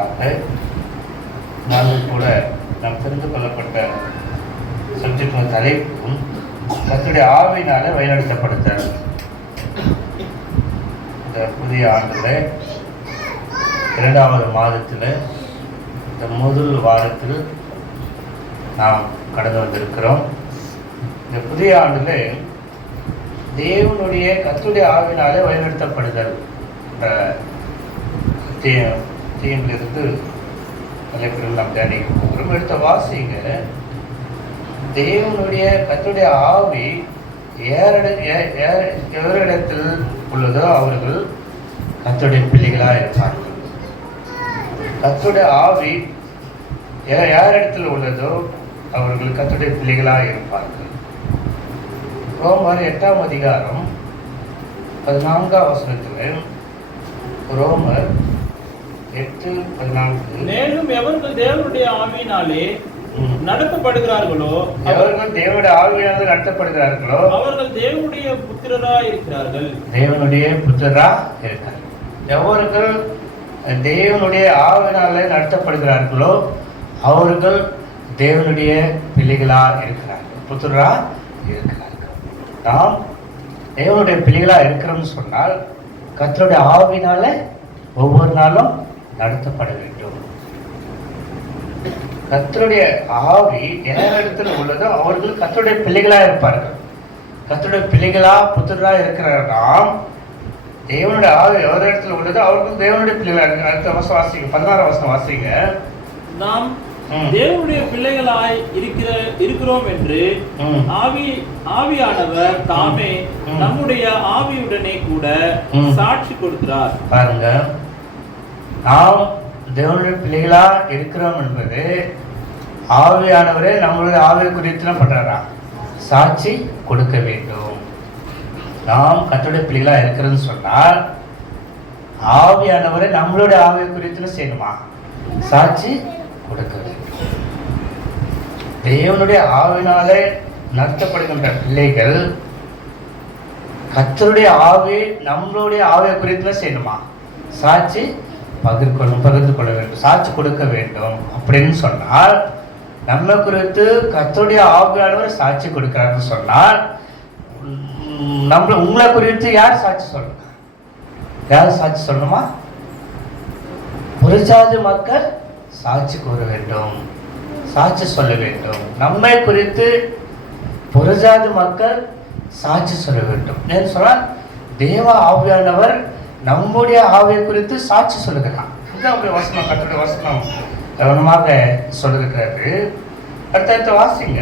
செய்வதற்காக நாங்கள் கூட நாம் தெரிந்து கொள்ளப்பட்ட சப்ஜெக்ட் தலைப்பும் கத்துடைய ஆவினால வழிநடத்தப்படுத்தல் இந்த புதிய ஆண்டில் இரண்டாவது மாதத்தில் இந்த முதல் வாரத்தில் நாம் கடந்து வந்திருக்கிறோம். இந்த புதிய ஆண்டில் தேவனுடைய கத்துடைய ஆவினாலே வழிநடத்தப்படுதல் என்ற தலைப்பில் நாம் தியானிக்க போகிறோம். எடுத்த வாசிங்க தேவனுடைய கத்துடைய ஆவி ஏறிட ஏ எவரிடத்தில் உள்ளதோ அவர்கள் கத்துடைய பிள்ளைகளாக இருப்பார்கள். கத்துடைய ஆவி யா- யாரிடத்தில் உள்ளதோ அவர்கள் கத்துடைய பிள்ளைகளாக இருப்பார்கள். ரோமர் எட்டாம் அதிகாரம் பதினான்காம் வசனத்தில் ரோமர் எட்டு பதினான்கு. மேலும் எவர்கள் தேவனுடைய ஆவியினாலே. நடத்தப்படுகிறார்களோ அவர்- எவர்கள் தேவனுடைய ஆவியானது நடத்தப்படுகிறார்களோ அவர்கள் தேவனுடைய புத்திரராய் இருக்கிறார்கள். தேவனுடைய புத்தரா இருக்கார் எவர்கள் தேவனுடைய ஆவினாலே நடத்தப்படுகிறார்களோ அவர்கள் தேவனுடைய பிள்ளைகளா இருக்கிறார்கள். புத்தரா இருக்கிறார்கள். நாம் தேவனுடைய பிள்ளைகளா இருக்கிறோம்னு சொன்னால் கர்த்தருடைய ஆவினால ஒவ்வொரு நாளும் நடத்தப்பட வேண்டும் கர்த்தருடைய ஆவி இடத்தில் உள்ளதோ அவர்கள் கர்த்தருடைய பிள்ளைகளா இருப்பார்கள். கர்த்தருடைய பிள்ளைகளா புத்திரா இருக்கிற நாம் தேவனுடைய ஆவி இடத்துல உள்ளதோ அவர்கள் தேவனுடைய பிள்ளைகளா இருக்கு அடுத்த வருஷம் வாசிங்க. பதினாறாம் வருஷம் வாசிங்க. நாம். தேவனுடைய பிள்ளைகளாய் இருக்கிற இருக்கிறோம் என்று. ஆவி ஆவியானவர் தாமே. நம்முடைய ஆவியுடனே கூட. சாட்சி கொடுக்கிறார். பாருங்க. நாம் தேவனுடைய பிள்ளைகளாக இருக்கிறோம் என்பது ஆவியானவரே நம்மளுடைய ஆவியை குறித்து பண்ணுறாராம் சாட்சி கொடுக்க வேண்டும். நாம் கத்தோடைய பிள்ளைகளாக இருக்கிறோன்னு சொன்னால் ஆவியானவரை நம்மளுடைய ஆவியை குறித்து செய்யணுமா? சாட்சி கொடுக்க வேண்டும். தேவனுடைய ஆவினாலே நடத்தப்படுகின்ற பிள்ளைகள் கத்தருடைய ஆவி நம்மளுடைய ஆவியை குறித்து செய்யணுமா? சாட்சி பகிர்கொள்ளும் பகிர்ந்து கொள்ள வேண்டும் சாட்சி கொடுக்க வேண்டும் அப்படின்னு சொன்னால் நம்ம குறித்து கத்தோடைய ஆவியானவர் சாட்சி கொடுக்கிறாருன்னு சொன்னால் நம்ம உங்களை குறித்து யார் சாட்சி சொல்லணும்? யார் சாட்சி சொல்லணுமா? புரஜாதி மக்கள் சாட்சி கூற வேண்டும் சாட்சி சொல்ல வேண்டும். நம்மை குறித்து புரஜாதி மக்கள் சாட்சி சொல்ல வேண்டும். ஏன்னு சொன்னால் தேவ ஆவியானவர் நம்முடைய ஆவியை குறித்து சாட்சி சொல்லுகிறார் இதுதான் அவருடைய வசனம் கற்றுடைய வசனம். கவனமாக சொல்லிருக்கிறாரு அடுத்தடுத்த வாசிங்க.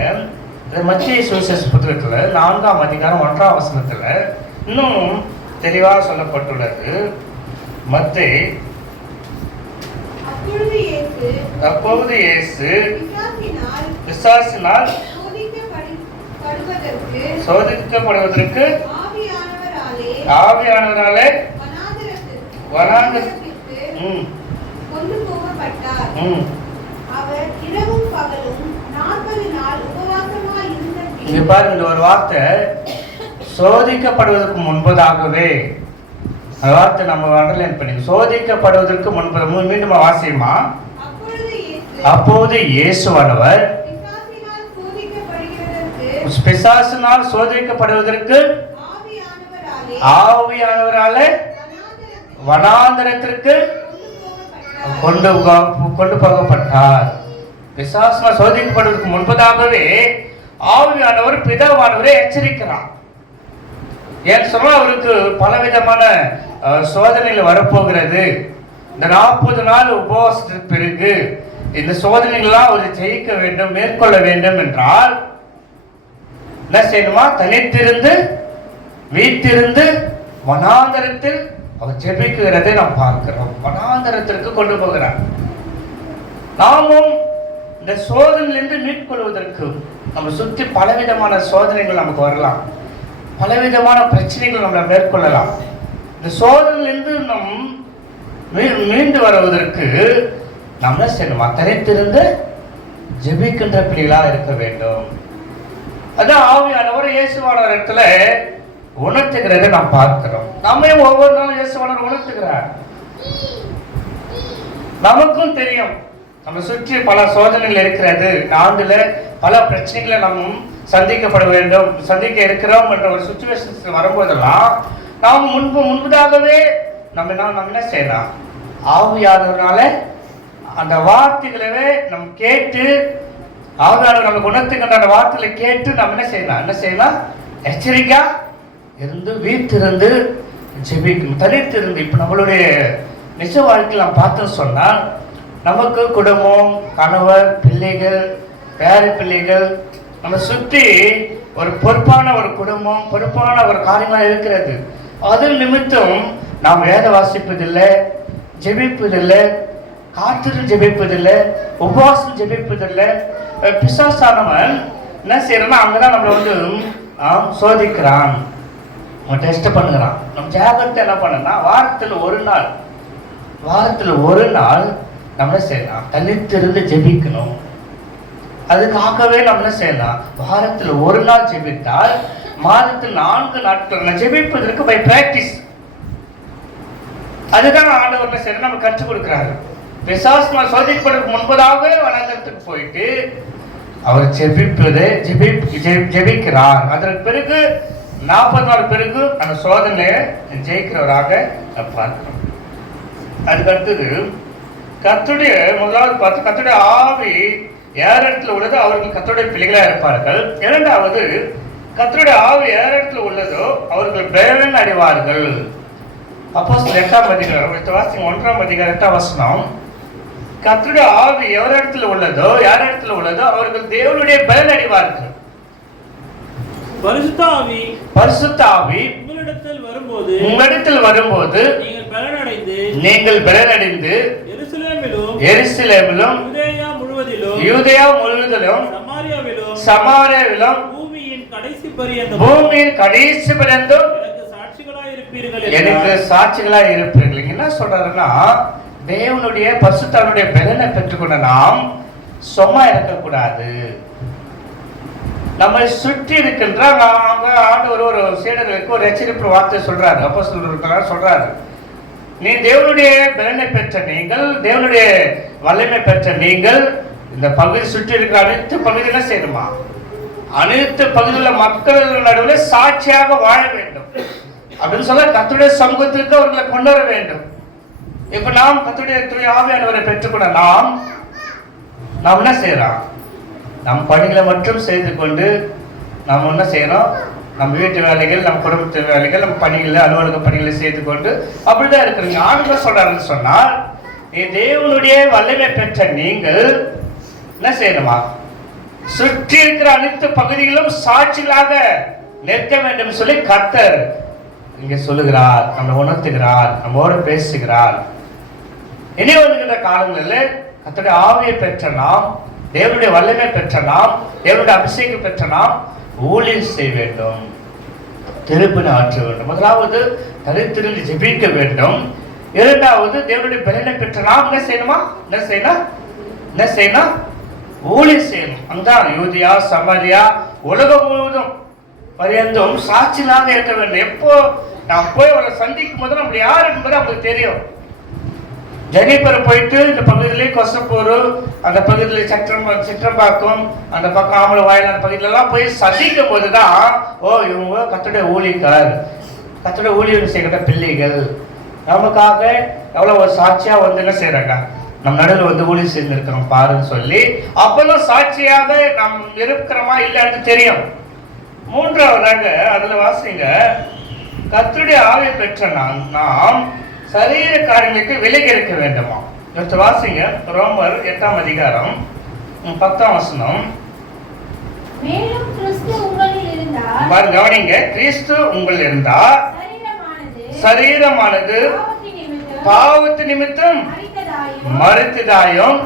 மத்திய சுவிசேஷ புத்தகத்தில் நான்காம் அதிகாரம் ஒன்றாம் வசனத்தில் இன்னும் தெளிவாக சொல்லப்பட்டுள்ளது. மத்தே அப்பொழுது இயேசு சோதிக்கப்படுவதற்கு சோதிக்கப்படுவதற்கு ஆவியானவராலே வனாந்திரத்திற்கு, ம். கொண்டு போகப்பட்டார் ம். அவர் இரவும் பகலும் நாற்பது நாள் உபவாசமாய் இருந்த இங்க பின் பாருங்க இந்த ஒரு வார்த்தை சோதிக்கப்படுவதற்கு முன்பதாகவே. அந்த வார்த்தை நம்ம அண்டர்லைன் பண்ணி சோதிக்கப்படுவதற்கு முன்பது மீ- மீண்டும் வாசியுமா? அப்போது இயேசுவானவர் பிசாசினால் சோதிக்கப்படுவதற்கு ஆவியானவராலே வனாந்திரத்திற்கு வனாந்தரத்திற்கு கொண்டு கொண்டு போகப்பட்டார். பிசாசினால் சோதிக்கப்படுவதற்கு முன்பதாகவே ஆவியானவர் பிதாவானவரை எச்சரிக்கிறார். ஏன் சொன்னா அவருக்கு பலவிதமான சோதனைகள் வரப்போகிறது. இந்த நாற்பது நாள் உபவாசத்திற்கு பிறகு இந்த சோதனைகள்லாம் அவர் ஜெயிக்க வேண்டும் மேற்கொள்ள வேண்டும் என்றால் என்ன செய்யணுமா? தனித்திருந்து வீட்டிருந்து வனாந்தரத்தில் அவர் ஜெபிக்கிறதை நாம் பார்க்கிறோம். வனாந்தரத்திற்கு கொண்டு போகிறார் நாமும் இந்த சோதனையிலிருந்து மீட்கொள்வதற்கு நம்ம சுற்றி பலவிதமான சோதனைகள் நமக்கு வரலாம். பலவிதமான பிரச்சனைகள் நம்மளை மேற்கொள்ளலாம். இந்த சோதனையிலிருந்து நம் மீ- மீண்டு வருவதற்கு நம்ம என்ன தனித்திருந்து ஜெபிக்கின்ற பிள்ளைகளாக இருக்க வேண்டும். அதான் ஆவியானவர் இயேசுவானவர் இடத்துல உணர்த்துகிறத நாம் பார்க்கிறோம். நம்மையும் ஒவ்வொரு நாளும் இயேசுவானவர் உணர்த்துகிறார். நமக்கும் தெரியும். நம்ம சுற்றி பல சோதனைகள் இருக்கிறது. இந்த ஆண்டுல பல பிரச்சனைகளை நாம் சந்திக்கப்பட வேண்டும். சந்திக்க இருக்கிறோம் என்ற ஒரு சுச்சுவேஷன்ஸ் வரும்போதெல்லாம் நாம் முன்பு முன்பதாகவே நம்ம என்ன நம்ம என்ன செய்யலாம்? ஆவியானவர்னால அந்த வார்த்தைகளவே நம்ம கேட்டு ஆவியானவர் நம்ம குணத்துக்கு அந்த வார்த்தைகளை கேட்டு நம்ம என்ன செய்யலாம்? என்ன செய்யலாம்? எச்சரிக்கா இருந்து வீட்டிருந்து ஜெபிக்கணும் தனித்திருந்து இப்போ நம்மளுடைய நிஜ வாழ்க்கையில் நாம் பார்த்தோம் சொன்னால் நமக்கு குடும்பம் கணவர் பிள்ளைகள் பேர பிள்ளைகள் நம்ம சுற்றி ஒரு பொறுப்பான ஒரு குடும்பம் பொறுப்பான ஒரு காரியமாக இருக்கிறது. அது நிமித்தம் நாம் வேத வாசிப்பதில்லை ஜெபிப்பதில்லை காத்திருந்து ஜெபிப்பதில்லை உபவாசம் ஜெபிப்பதில்லை. பிசாசானவன் என்ன செய்யறான்னா அங்கதான் நம்மளை வந்து சோதிக்கிறான். அவன் டெஸ்ட் பண்ணுகிறான். நம்ம ஜாகிரதை என்ன பண்ணனா வாரத்தில் ஒரு நாள் வாரத்தில் ஒரு நாள் நம்ம செய்யலாம்? தனித்திருந்து ஜெபிக்கணும். அதுக்காகவே நம்ம செய்யலாம்? வாரத்தில் ஒரு நாள் ஜெபித்தால் மாதத்தில் நான்கு நாட்கள் ஜெபிப்பதற்கு பை பிராக்டிஸ் அதுதான் ஆண்டவர் சரி நம்ம கற்றுக் கொடுக்குறாரு. பிசாசு நம்ம சோதிக்கப்படுறதுக்கு முன்பதாகவே வனாந்தரத்துக்கு போயிட்டு அவர் ஜெபிப்பது ஜெபி- ஜெபிக்கிறார். அதற்கு பிறகு நாற்பது நாள் பிறகு அந்த சோதனையை ஜெயிக்கிறவராக நம்ம பார்க்கிறோம் அதுக்கு அடுத்தது கத்துடைய முதலாவது பார்த்து கத்துடைய ஆவி யார் இடத்துல உள்ளதோ அவர்கள் கத்துடைய பிள்ளைகளாக இருப்பார்கள். இரண்டாவது கத்துடைய ஆவி யார் இடத்துல உள்ளதோ அவர்கள் பேரன் அடைவார்கள். அப்போ எட்டாம் அதிகாரம் வாசிங்க ஒன்றாம் அதிகாரம் எட்டாம் வசனம். கத்துடைய ஆவி எவர் இடத்துல உள்ளதோ யார் இடத்துல உள்ளதோ அவர்கள் தேவனுடைய பயன் அடைவார்கள். பரிசுத்த ஆவி பரிசுத்த ஆவி உங்களிடத்தில் வரும்போது உங்களிடத்தில் வரும்போது நீங்கள் பலனடைந்து நீங்கள் பலனடைந்து எருசலேமிலும் எருசலேமிலும் யூதேயா முழுவதிலும் யூதேயா முழுவதிலும் சமாரியாவிலும் சமாரியாவிலும் பூமியின் கடைசி பரியந்தம் பூமியின் கடைசி பிறந்தும் எனக்கு சாட்சிகளாய் இருப்பீர்கள். சாட்சிகளா என்ன சொல்றாருன்னா தேவனுடைய பரிசுத்தாவுடைய பலனை பெற்றுக்கொண்ட நாம் சும்மா இருக்கக்கூடாது நம்மை சுற்றி இருக்கின்ற அவங்க ஆண்டவர் ஒரு சீடர்களுக்கு ஒரு எச்சரிப்பு வார்த்தை சொல்றாரு. அப்போ சொல்றாரு. சொல்றாரு நீ தேவனுடைய பலனை பெற்ற நீங்கள் தேவனுடைய வல்லமை பெற்ற நீங்கள் இந்த பகுதி சுற்றி இருக்கிற அனைத்து பகுதியில செய்யணுமா அனைத்து பகுதியில் மக்கள் நடுவில் சாட்சியாக வாழ வேண்டும். அப்படின்னு சொல்ல கத்துடைய சமூகத்திற்கு அவர்களை கொண்டு வர வேண்டும். இப்ப நாம் கத்துடைய துணை ஆவியானவரை பெற்றுக்கொண்ட நாம் நாம் என்ன செய்யறோம் நம் பணிகளை மட்டும் செய்து கொண்டு நாம் என்ன செய்யறோம்? நம்ம வீட்டு வேலைகள் நம்ம குடும்பத்து வேலைகள் நம்ம பணிகளை அலுவலக பணிகளை செய்து கொண்டு அப்படிதான் இருக்கிறீங்க. ஆண்கள் சொல்றாருன்னு சொன்னால் நீ தேவனுடைய வல்லமை பெற்ற நீங்கள் என்ன செய்யணுமா? சுற்றி இருக்கிற அனைத்து பகுதிகளும் சாட்சிகளாக நிற்க வேண்டும் சொல்லி கர்த்தர் இங்க சொல்லுகிறார் நம்மை உணர்த்துகிறார் நம்மோடு பேசுகிறார். இனி வருகின்ற காலங்களில் அத்தோடைய ஆவியை பெற்ற நாம் தேவனுடைய வல்லமை பெற்ற நாம் தேவனுடைய அபிஷேகம் பெற்ற நாம் ஊழியர் செய்ய வேண்டும். திருப்பின ஆற்ற வேண்டும். முதலாவது தரித்திரில் ஜெபிக்க வேண்டும். இரண்டாவது தேவனுடைய பலனை பெற்ற நாம் என்ன செய்யணுமா? என்ன செய்யணும் என்ன செய்யணும் ஊழியர் செய்யணும். அங்கதான் யூதியா சமாரியா உலகம் முழுவதும் பரியந்தும் சாட்சியாக இருக்க வேண்டும். எப்போ நாம் போய் அவரை சந்திக்கும் போது நம்ம யார் என்பது அவங்களுக்கு தெரியும். ஜெனிபர் போயிட்டு இந்த பகுதியிலே கொசப்பூர் அந்த பகுதியில் சற்றம் சிற்றம்பாக்கம் அந்த பக்கம் ஆம்பளை வாயில் அந்த பகுதியிலலாம் போய் சந்திக்கும் போது தான் ஓ இவங்க கத்துடைய ஊழியக்கார் கத்துடைய ஊழியர் செய்கிற பிள்ளைகள் நமக்காக எவ்வளோ ஒரு சாட்சியாக வந்து என்ன செய்கிறாங்க நம் நடுவில் வந்து ஊழியர் செஞ்சுருக்கிறோம் பாருன்னு சொல்லி அப்போல்லாம் சாட்சியாக நாம் இருக்கிறோமா இல்லைன்னு தெரியும். மூன்றாவதாக அதில் வாசிங்க கத்துடைய ஆவியை பெற்ற நாம் நாம் சரீர காரியங்களுக்கு விலகி இருக்க வேண்டுமா? அடுத்து வாசிங்க. ரோமர் எட்டாம் அதிகாரம் பத்தாம் வசனம். கவனிங்க. கிறிஸ்து உங்கள் இருந்தா சரீரமானது பாவத்து நிமித்தம் மறுத்ததாயும்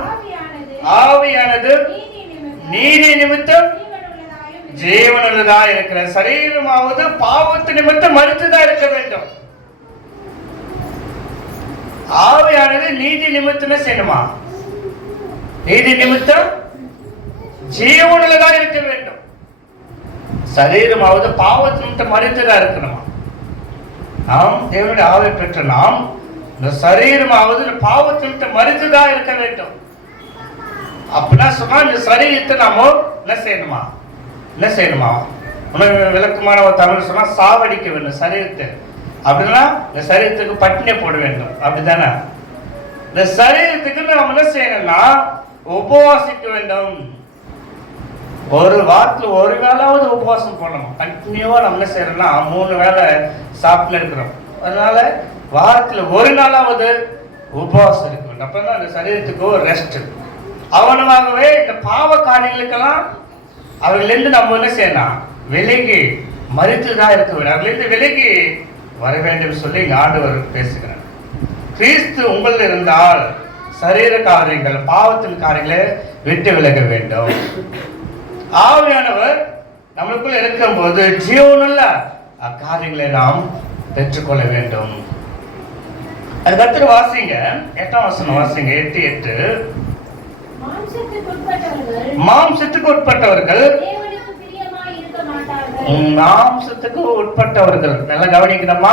ஆவியானது நீதி நிமித்தம் ஜீவனுள்ளதா இருக்கிற சரீரமாவது பாவத்து நிமித்தம் மறுத்ததா இருக்க வேண்டும். ஆவியானது நீதி நிமித்தம் செய்யணுமா? நீதி நிமித்தம் ஜீவனில் தான் இருக்க வேண்டும். சரீரமாவது பாவத்தின் நிமித்தம் மறுத்ததா இருக்கணுமா? நாம் தேவனுடைய ஆவை பெற்ற நாம் இந்த சரீரமாவது இந்த பாவத்திற்கு மறித்துதான் இருக்க வேண்டும். அப்படின்னா சொன்னா இந்த சரீரத்தை நாம என்ன செய்யணுமா? என்ன செய்யணுமா? உணவு விளக்கமான ஒரு தமிழ் சொன்னா சாவடிக்க வேண்டும் சரீரத்தை. அப்படின்னா இந்த சரீரத்துக்கு பட்டினி போட வேண்டும். அப்படிதானே இந்த சரீரத்துக்கு நம்ம என்ன செய்யணும்னா உபவாசிக்க வேண்டும். ஒரு வாரத்தில் ஒரு வேளாவது உபவாசம் பண்ணணும் கண்டினியூவாக நம்ம என்ன செய்யறோம்னா மூணு வேளை சாப்பிட்டு இருக்கிறோம். அதனால வாரத்தில் ஒரு நாளாவது உபவாசம் இருக்க வேண்டும். அப்போ தான் அந்த சரீரத்துக்கு ஒரு ரெஸ்ட் அவனமாகவே இந்த பாவ காரியங்களுக்கெல்லாம் அவர்களிருந்து நம்ம என்ன செய்யணும் விலகி மறித்து தான் இருக்க வேண்டும். அவர்களிருந்து விலகி வர வேண்டும் சொல்லி ஆண்டவர் பேசுகிறார். கிறிஸ்து உங்களில் இருந்தால் சரீர காரியங்கள் பாவத்தின் காரியங்களை விட்டு விலக வேண்டும். ஆவியானவர் நம்மளுக்குள்ள இருக்கும்போது ஜீவனுள்ள அக்காரியங்களை நாம் பெற்றுக்கொள்ள வேண்டும். அதுக்கடுத்து வாசிங்க. எட்டாம் வசனம் வாசிங்க. எட்டு எட்டு. மாம்சத்துக்கு உட்பட்டவர்கள் தேவனுக்கு பிரியமாய் இருக்க மாட்டார்கள் உம், மாம்சத்துக்கு உட்பட்டவர்கள். நல்லா கவனிக்கணுமா?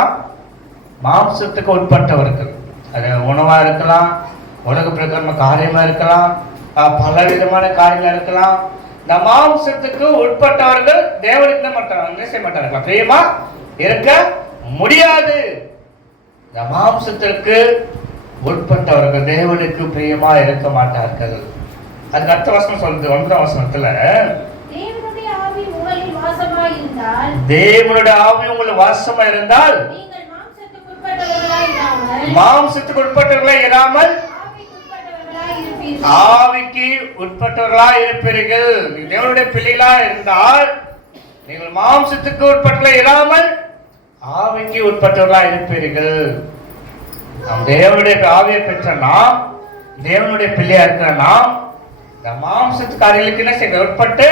மாம்சத்துக்கு உட்பட்டவர்கள். அது உணவா இருக்கலாம் உலக பிரகாரமா காரியமா இருக்கலாம் பல பலவிதமான காரியங்களா இருக்கலாம். இந்த மாம்சத்துக்கு உட்பட்டவர்கள் தேவனுக்கு என்ன மாட்டாங்க என்ன செய்ய மாட்டார்கள்? பிரியமா? இருக்க முடியாது. இந்த மாம்சத்திற்கு உட்பட்டவர்கள் தேவனுக்கு பிரியமா இருக்க மாட்டார்கள். அதுக்கு அடுத்த வசனம் சொல்றது ஒன்பதாம் வசனத்துல தேவனுடைய ஆவி உங்களில் வாசமாய் இருந்தால் தேவனுடைய ஆவி உங்களுக்கு வாசமா இருந்தால் மாம்சத்துக்கு உட்பட்டவர்களா இராமல் ஆவிக்கு உட்பட்டவர்களா இருப்பீர்கள். தேவனுடைய பிள்ளைகளா இருந்தால் நீங்கள் மாம்சத்துக்கு உட்பட்டவர்களா இராமல் ஆவிக்கு உட்பட்டவர்களா இருப்பீர்கள். நாம் தேவனுடைய ஆவியை பெற்ற நாம் தேவனுடைய பிள்ளையா இருக்கிற நாம் இந்த மாம்சத்து காரியங்களுக்கு என்ன செய்ய உட்பட்டு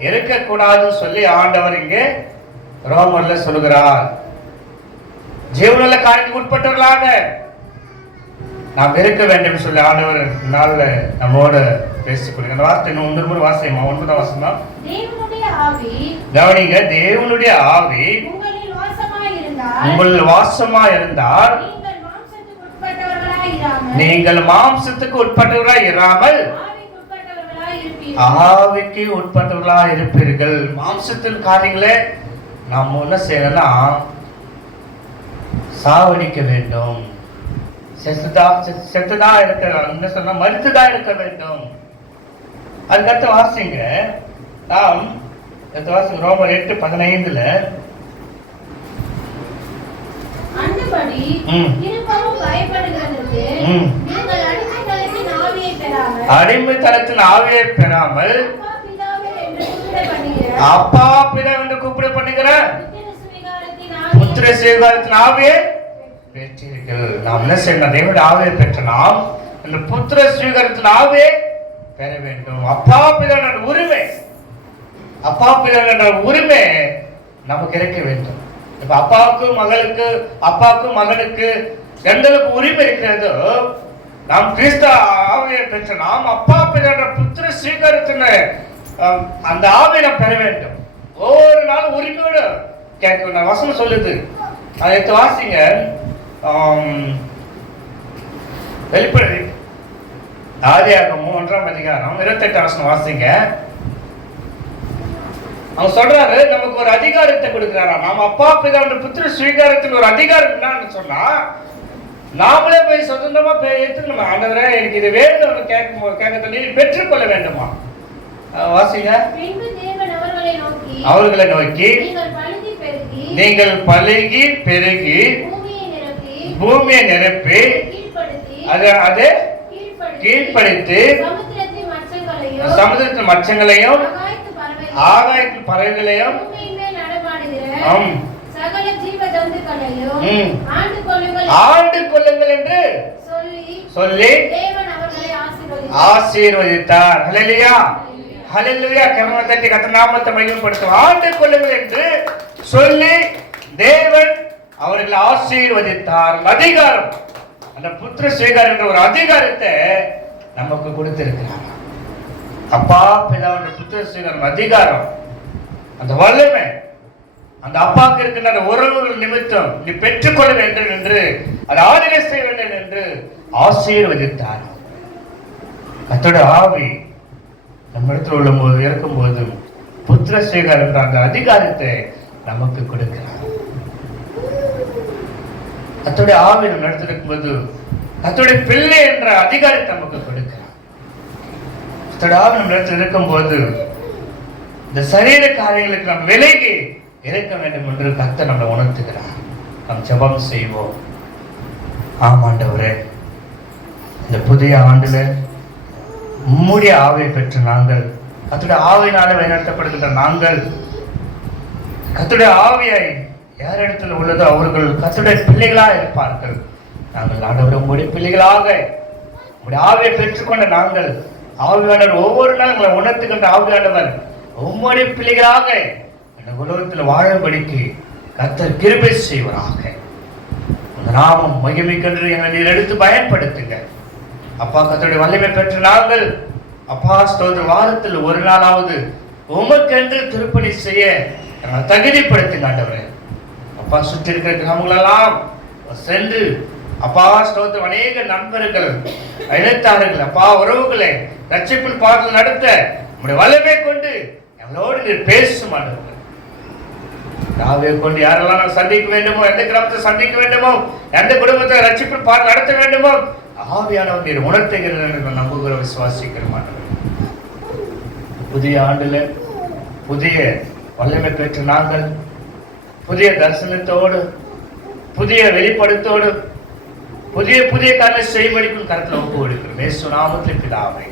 இருக்கக்கூடாதுன்னு சொல்லி ஆண்டவர் இங்கே ரோமர்ல சொல்லுகிறார். ஜீவனுள்ள காரியத்துக்கு உட்பட்டவர்களாக நாம் இருக்க வேண்டும் சொல்லி ஆண்டவர் நாள்ல நம்மோடு பேசிக் கொடுங்க அந்த வார்த்தை இன்னும் ஒன்று முறை வாசியமா? ஒன்பதாம் வாசமா தேவனுடைய ஆவி கவனிங்க தேவனுடைய ஆவி உங்கள் வாசமா இருந்தால் நீங்கள் மாம்சத்துக்கு உட்பட்டவர்களா இராமல் ஆவிக்கு உட்பட்டவர்களா இருப்பீர்கள். மாம்சத்தின் காரியங்களே நாம் என்ன செய்யணும்னா சாவடிக்க வேண்டும். செத்துதா செத்து- செத்துதா இருக்க என்ன சொன்னா மறுத்துதா இருக்க வேண்டும். அதுக்கடுத்து வாசிங்க. நாம் அடுத்த வாசிங்க ரோமர் எட்டு பதினைந்துல. அந்தபடி ம். திரும்பவும் பயப்படுகிறதற்கு ம். நீங்கள் அடிமைத்தனத்தின் ஆவியை பெறாமல் அடிமைத்தனத்தின் ஆவியை பெறாமல் அப்பா என்று பிதா என்று கூப்பிடப்படுகிற புத்திர சுவிகாரத்தின் ஆவியை பெற்றீர்கள். நாம் என்ன செய்யணும்? தேவனுடைய ஆவியை பெற்ற நாம் இந்த புத்திர ஸ்வீகாரத்தின் ஆவியை பெற வேண்டும். அப்பா பிதான உரிமை. அப்பா பிதான உரிமை நமக்கு இருக்க வேண்டும். இப்ப அப்பாவுக்கு மகளுக்கு அப்பாவுக்கு மகனுக்கு எந்தளவுக்கு உரிமை இருக்கிறதோ நாம் கிறிஸ்த ஆவியை பெற்ற நாம் அப்பா பிதான புத்திர ஸ்வீகாரத்தின் அந்த ஆவியை நாம் பெற வேண்டும். ஒவ்வொரு நாளும் உரிமையோடு கேட்க நான் வசனம் சொல்லுது. அதை எடுத்து வாசிங்க. ஆம், வெளிப்படை ஆதியாகமம் மூன்றாம் அதிகாரம் இருபத்தெட்டு வசனம் வாசிங்க. அவங்க சொல்றாரு நமக்கு ஒரு அதிகாரத்தை கொடுக்கிறாரா? நாம அப்பா பிதாவோட புத்திர ஸ்வீகாரத்துக்கு ஒரு அதிகாரம் என்னன்னு சொன்னா நாமளே போய் சுதந்திரமா எடுத்துக்கணுமா ஆண்டவரே எனக்கு இது வேண்டும் கேட்க கேட்க நீ பெற்றுக்கொள்ள வேண்டுமா? வாசிங்க. அவர்களை நோக்கி நீங்கள் பழுகி பெருகி பூமியை நிரப்பி அது அது கீழ்ப்படுத்தி சமுதிரத்தின் மச்சங்களையும் ஆகாயத்தின் பறவைகளையும் ஆம், ஆண்டு கொள்ளுங்கள் என்று சொல்லி ஆசீர்வதித்தார். ஆசீர்வதித்தார். ஹalleluya. ஹalleluya. கர்ம தட்டி கத்த நாமத்தை மகிமைப்படுத்தும் ஆண்டு கொள்ளுங்கள் என்று சொல்லி தேவன் அவர்களை ஆசீர்வதித்தார். அதிகாரம். அந்த புத்திர ஸ்வீகாரம் என்ற ஒரு அதிகாரத்தை நமக்கு கொடுத்திருக்கிறார். அப்பா பிதாவுடைய புத்திர ஸ்வீகாரம் அதிகாரம். அந்த வல்லமை. அந்த அப்பாவுக்கு இருக்கின்ற அந்த உறவுகள் நிமித்தம் நீ பெற்றுக்கொள்ள வேண்டும் என்று அதை ஆதிக செய்ய வேண்டும் என்று ஆசீர்வதித்தார். அத்தோட ஆவி நம்மிடத்தில் உள்ள போது இருக்கும்போது புத்திர புத்திரசேகர் என்ற அந்த அதிகாரத்தை நமக்கு கொடுக்கிறார். அத்தோட ஆவி நம்ம நடத்திருக்கும் போது அத்தோட பிள்ளை என்ற அதிகாரத்தை நமக்கு கொடுக்கிறார். அத்தோட ஆவி நம்ம இருக்கும் போது இந்த சரீர காரியங்களுக்கு நாம் விலகி இருக்க வேண்டும் என்று கத்த நம்மை உணர்த்துகிறார். நாம் ஜெபம் செய்வோம். ஆமாண்டவரே இந்த புதிய ஆண்டில் மூடிய ஆவை பெற்ற நாங்கள் கத்துடைய ஆவினால வழிநடத்தப்படுகின்ற நாங்கள் கத்துடைய ஆவியை யார் இடத்துல உள்ளதோ அவர்கள் கத்துடைய பிள்ளைகளாக இருப்பார்கள். நாங்கள் ஆண்டவர் உங்களுடைய பிள்ளைகளாக உங்களுடைய ஆவியை பெற்றுக்கொண்ட நாங்கள் ஆவியாளர் ஒவ்வொரு நாள் எங்களை உணர்த்துகின்ற ஆவியானவர் உங்களுடைய பிள்ளைகளாக இந்த உலகத்தில் வாழும்படிக்கு கத்தர் கிருபை செய்வராக. உங்க நாமம் மகிமைக்கென்று எங்களை நீர் எடுத்து பயன்படுத்துங்க. அப்பா கத்தருடைய வல்லமை பெற்ற நாங்கள் அப்பா ஸ்தோதர் வாரத்தில் ஒரு நாளாவது உமக்கென்று திருப்பணி செய்ய எங்களை தகுதிப்படுத்துங்க ஆண்டவரே. அப்பா சுற்றி இருக்கிற கிராமங்களெல்லாம் சென்று அப்பா ஸ்தோத்திரம் அநேக நண்பர்கள் எழுத்தாளர்கள் அப்பா உறவுகளை ரட்சிப்பில் பாடல் நடத்த உங்களுடைய வல்லமை கொண்டு எங்களோடு நீர் பேசும் ஆண்டவரே. யாவை கொண்டு யாரெல்லாம் நாம் சந்திக்க வேண்டுமோ எந்த கிராமத்தை சந்திக்க வேண்டுமோ எந்த குடும்பத்தை ரட்சிப்பு பார்த்து நடத்த வேண்டுமோ ஆவியானவர் நீர் உணர்த்துகிறது என்று நம்புகிற விசுவாசிக்கிற மாட்டேன் புதிய ஆண்டில் புதிய வல்லமை பெற்ற நாங்கள் புதிய தரிசனத்தோடு புதிய வெளிப்படுத்தோடு புதிய புதிய காரணம் செய்வடிக்கும் கருத்தில் ஒப்பு கொடுக்கிறோம். இயேசு நாமத்தில் பிதாவே.